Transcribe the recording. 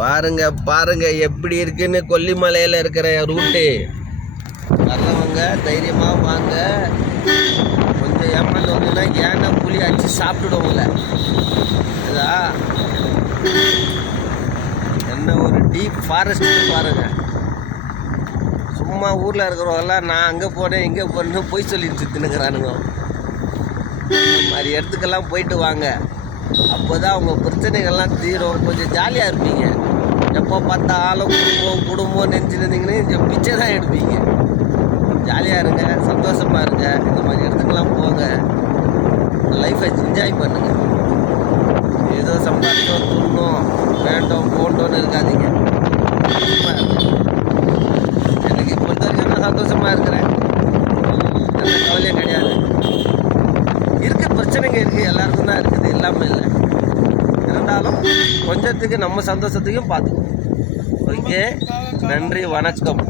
பாருங்க பாருங்க எப்படி இருக்குன்னு கொல்லிமலையில் இருக்கிற ரூட்டு. வர்றவங்க தைரியமாக வாங்க. கொஞ்சம் ஏமாந்தவங்கன்னா ஏன்னா புளி அடிச்சு சாப்பிட்டுடுவோம்ல. இதா என்ன ஒரு டீப் ஃபாரஸ்ட் பாருங்க. சும்மா ஊரில் இருக்கிறவங்கெல்லாம் நான் அங்கே போனேன் இங்கே போனேன்னு போய் சொல்லிட்டு சுற்றினுக்கிறானுங்க. இந்த மாதிரி இடத்துக்கெல்லாம் போயிட்டு வாங்க. அப்போ தான் அவங்க பிரச்சனைகள்லாம் தீரும். கொஞ்சம் ஜாலியாக இருப்பீங்க. எப்போ பார்த்தாலும் குடும்பம் நினச்சிருந்தீங்கன்னு இந்த பிச்சை தான் எடுப்பீங்க. ஜாலியாக இருங்க, சந்தோஷமாக இருங்க. இந்த மாதிரி இடத்துக்கெல்லாம் போங்க. லைஃப்பை என்ஜாய் பண்ணுங்கள். ஏதோ சம்பாதிச்சோம் துண்ணும் வேண்டோம் போண்டோன்னு இருக்காதீங்க. எனக்கு பொறுத்த வரைக்கும் நான் சந்தோஷமாக இருக்கிறேன். எந்த கவலையும் கிடையாது. இருக்க பிரச்சனைங்க இருக்குது, எல்லாருக்கும் தான் இருக்குது, எல்லாமே இல்லை. இருந்தாலும் கொஞ்சத்துக்கு நம்ம சந்தோஷத்தையும் பார்த்துக்கணும். ஓகே, நன்றி, வணக்கம்.